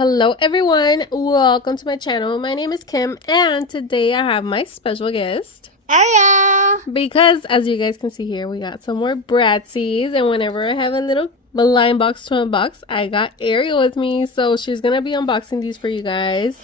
Hello everyone, welcome to my channel. My name is Kim and today I have my special guest Ariel. because as you guys can see here, we got some more Bratziez, and whenever I have a little blind box to unbox, I got Ariel with me, so she's gonna be unboxing these for you guys.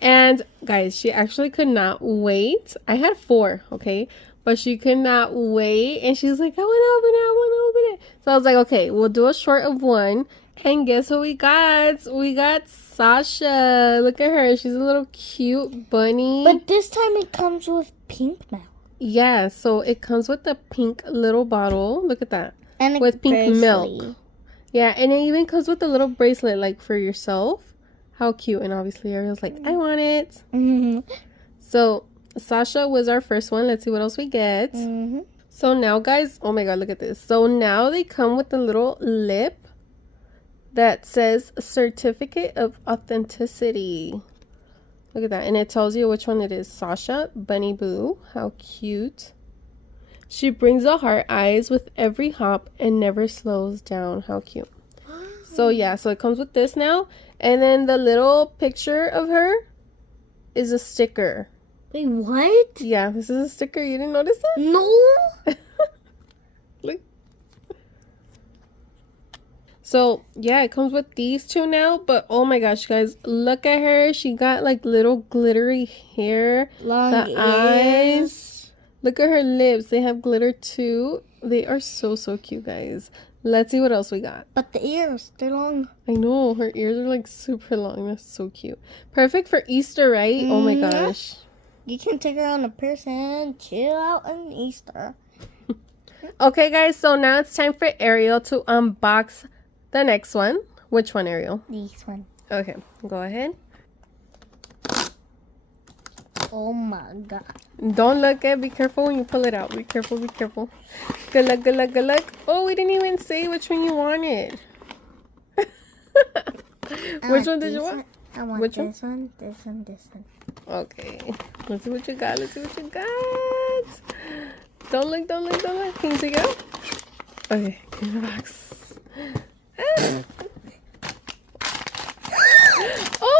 And guys, she actually could not wait. I had 4, okay, but she could not wait and she's like, I want to open it. So I was like, okay, we'll do a short of 1. And guess what we got? We got Sasha. Look at her. She's a little cute bunny. But this time it comes with pink milk. Yeah, so it comes with the pink little bottle. Look at that. And with pink bracelet. milk. Yeah, and it even comes with a little bracelet like for yourself. How cute. And obviously Ariel's like, I want it. Mm-hmm. So Sasha was our first one. Let's see what else we get. Mm-hmm. So now guys, oh my god, look at this. So now they come with a little lip that says Certificate of Authenticity. Look at that. And it tells you which one it is. Sasha, Bunny Boo. How cute. She brings the heart eyes with every hop and never slows down. How cute. So yeah, so it comes with this now. And then the little picture of her is a sticker. Wait, what? Yeah, this is a sticker. You didn't notice that? No. Look. So yeah, it comes with these 2 now, but oh my gosh guys, look at her. She got like little glittery hair. Long the ears. eyes. Look at her lips. They have glitter too. They are so cute, guys. Let's see what else we got. But the ears, they're long. I know, her ears are like super long. That's so cute. Perfect for Easter, right? Oh my gosh. You can take her on a person, chill out on Easter. Okay guys, so now it's time for Ariel to unbox the next one. Which one, Ariel? This one. Okay, go ahead. Oh my god. Don't look at. Be careful when you pull it out. Be careful. Be careful. Good luck. Good luck. Good luck. Oh, we didn't even say which one you wanted. Which one did you want? I want Which this one, this one, this one. Okay. Let's see what you got. Let's see what you got. Don't look. Don't look. Don't look. Can you take it out? Okay. In the box. Oh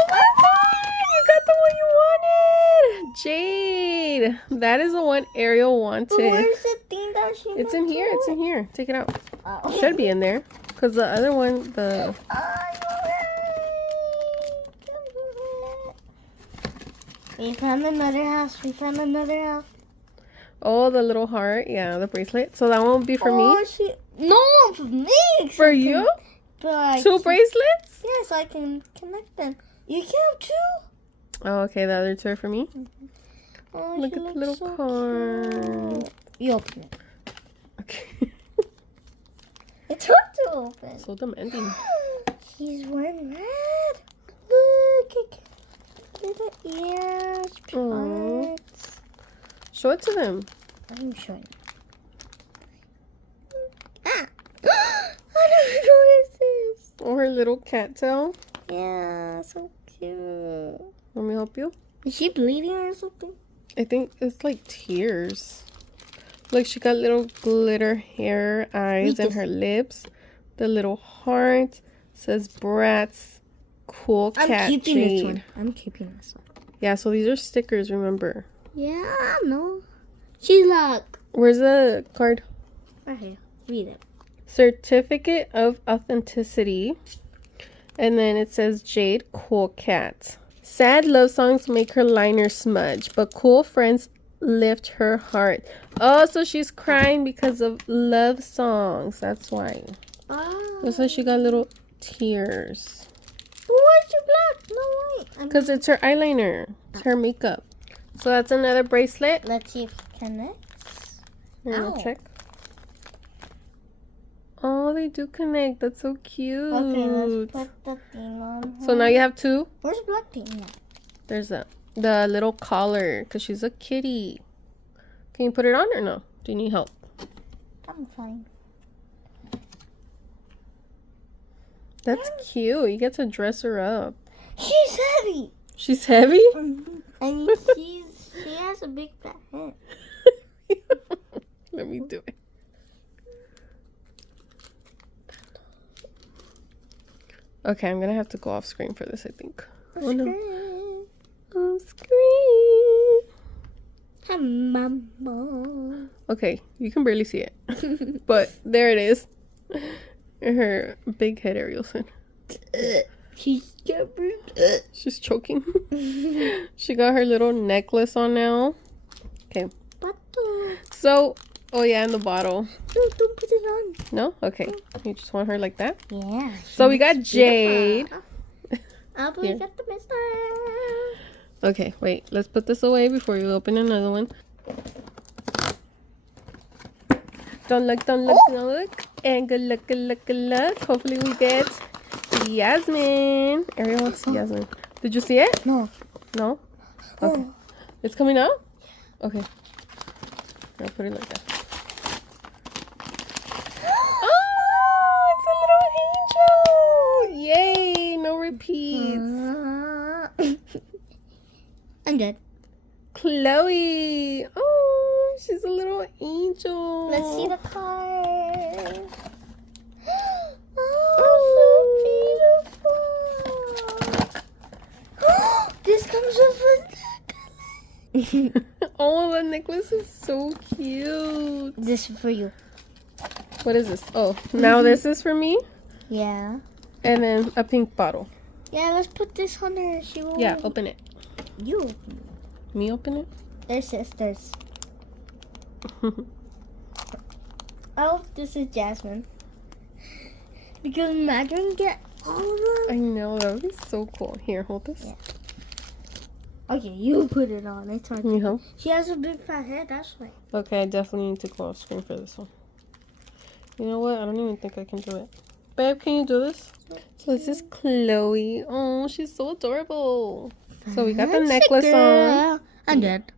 my god! You got the one you wanted! Jade! That is the one Ariel wanted. Where's the thing that she It's in here. It's in here. Take it out. Oh. Should be in there. Because the other one, the... We found another house. We found another house. Oh, the little heart. Yeah, the bracelet. So that one will be for me. No, for me. For you? 2 bracelets? Yes, I can connect them. You can have 2. Oh, okay. The other 2 are for me. Oh, Look at the little card. Cute. You open it. Okay. It's hard to open. So demanding. She's wearing red. Look at little ears. Aww. Parts. Show it to them. I'm showing. Ah! I don't know what this is. Oh, her little cat tail. Yeah, so cute. Let me help you. Is she bleeding or something? I think it's like tears. Look, she got little glitter hair, eyes, and her lips. The little heart says Bratz. Cool cat. I'm keeping Jade. this one. I'm keeping this one. Yeah, so these are stickers, remember. Yeah, no. She's like... Where's the card? Right here. Read it. Certificate of Authenticity. And then it says Jade, cool cat. Sad love songs make her liner smudge, but cool friends lift her heart. Oh, so she's crying because of love songs. That's why. Oh. That's why she got little tears. Why is she black? No, wait. Because it's her eyeliner. It's her makeup. So that's another bracelet. Let's see if it connects. Here, Ow. we'll check. Oh, they do connect. That's so cute. Okay, let's put the thing on her. So now you have 2. Where's the black thing? Yeah. There's the little collar because she's a kitty. Can you put it on or no? Do you need help? I'm fine. That's cute. You get to dress her up. She's heavy. She's heavy? And she has a big fat head. Let me do it. Okay, I'm gonna have to go off screen for this, I think. Oh no. Off screen. Mama. Okay, you can barely see it. But there it is. Her big head, Ariel said. She's She's choking. She got her little necklace on now. Okay. So, oh yeah, and the bottle. No, don't put it on. No? Okay. You just want her like that? Yeah. So we got Jade. We got the mister. Okay, wait. Let's put this away before you open another one. Don't look, don't look, don't look. And good luck, good luck, good luck. Hopefully we get Yasmin. Ariel wants to see Yasmin. Did you see it? No. No? Okay. It's coming out? Okay. I'll put it like that. Oh, it's a little angel! Yay! No repeats. I'm dead. Chloe! Oh, she's a little angel. Let's see the card. Oh, So beautiful. This comes with a necklace. Oh, the necklace is so cute. This is for you. What is this? Oh, now this is for me. Yeah. And then a pink bottle. Yeah, let's put this on her. She will. Yeah, open it. You. Me open it? They're sisters. Oh, this is Jasmine. Because imagine get all of them. I know, that would be so cool. Here, hold this. Yeah. Okay, you put it on. It's hard. Can you help? She has a big fat head, that's why. Okay, I definitely need to go off screen for this one. You know what? I don't even think I can do it. Babe, can you do this? So this is Chloe. Oh, she's so adorable. So we got the necklace on. I'm dead.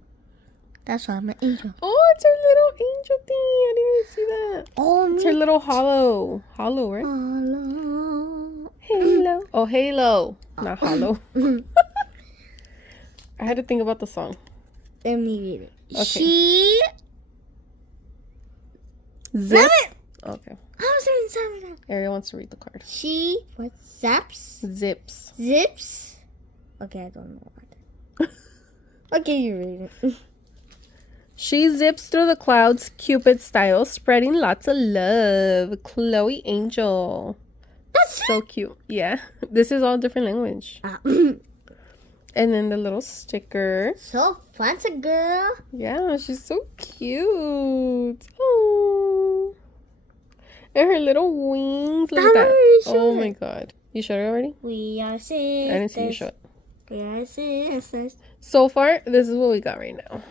That's why I'm an angel. Oh, it's her little angel thingy. I didn't even see that. Oh, It's her little hollow. Hollow, right? Hello. Halo. Oh, Halo. Not hollow. I had to think about the song. Let me read it. Okay. She. Zip. Okay. I was doing something. Ariel wants to read the card. She. What? Zaps? Zips. Zips? Okay, I don't know what. Okay, you read it. She zips through the clouds, Cupid style, spreading lots of love. Chloe Angel. That's So cute. Yeah. This is all different language. And then the little sticker. So fancy, girl. Yeah, she's so cute. Oh. And her little wings. Look at that. Oh my god. You showed it already? We are sisters. I didn't see you show it. We are sisters. So far, this is what we got right now.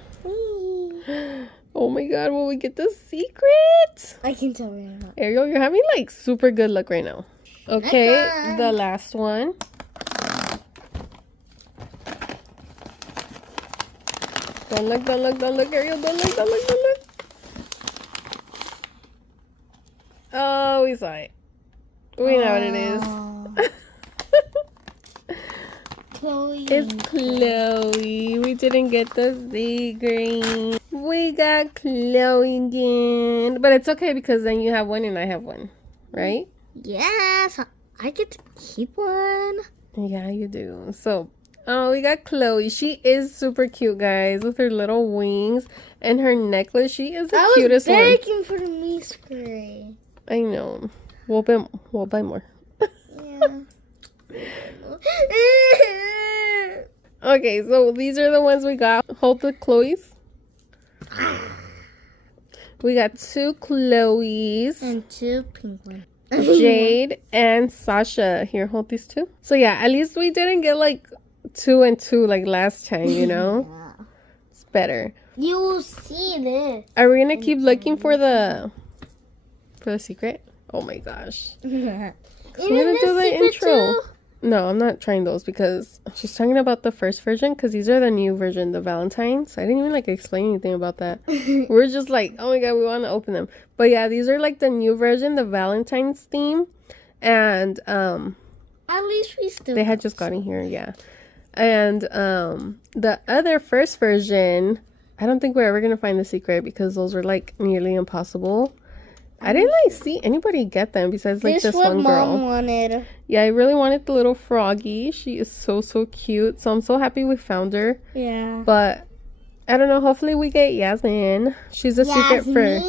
Oh my god, will we get the secret? I can tell right now. Ariel, you're having like super good luck right now. Okay, Next one. the last one. Don't look, don't look, don't look, Ariel. Don't look, don't look, don't look. Oh, we saw it. We know what it is. Chloe. It's Chloe. We didn't get the Z-green. We got Chloe again. But it's okay because then you have one and I have one. Right? Yes, I get to keep one. Yeah, you do. So, oh, we got Chloe. She is super cute, guys, with her little wings and her necklace. She is the cutest one. I was begging for the me spray. I know. We'll buy more. Yeah. Okay, so these are the ones we got. Hold the Chloe's. We got 2 Chloe's. And 2 pink ones. Jade and Sasha. Here, hold these 2. So yeah, at least we didn't get like 2 and 2 like last time, you know? Yeah. It's better. You will see this. Are we gonna keep looking for the secret? Oh my gosh. We're We're gonna do the intro. No, I'm not trying those because she's talking about the first version because these are the new version, the Valentine's. I didn't even like explain anything about that. We're just like, oh my god, we want to open them. But yeah, these are like the new version, the Valentine's theme. And At least we still. they had just gotten here, yeah. And the other first version, I don't think we're ever gonna find the secret because those were like nearly impossible. I didn't like see anybody get them besides like this what one Mom girl. wanted. Yeah, I really wanted the little froggy. She is so cute. So I'm so happy we found her. Yeah. But I don't know. Hopefully we get Yasmin. She's a secret for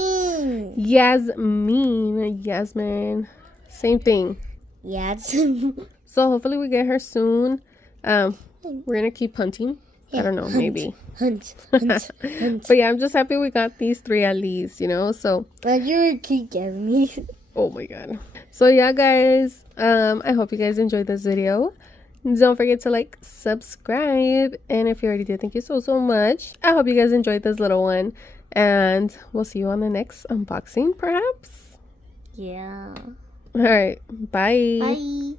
Yasmin. Same thing. Yes. So hopefully we get her soon. We're gonna keep hunting. I don't know, maybe. Hunt. But yeah, I'm just happy we got these 3 at least, you know. So You keep getting me. oh my god. So yeah, guys, I hope you guys enjoyed this video. Don't forget to like, subscribe, and if you already did, thank you so much. I hope you guys enjoyed this little one, and we'll see you on the next unboxing perhaps. Yeah. All right, bye. Bye.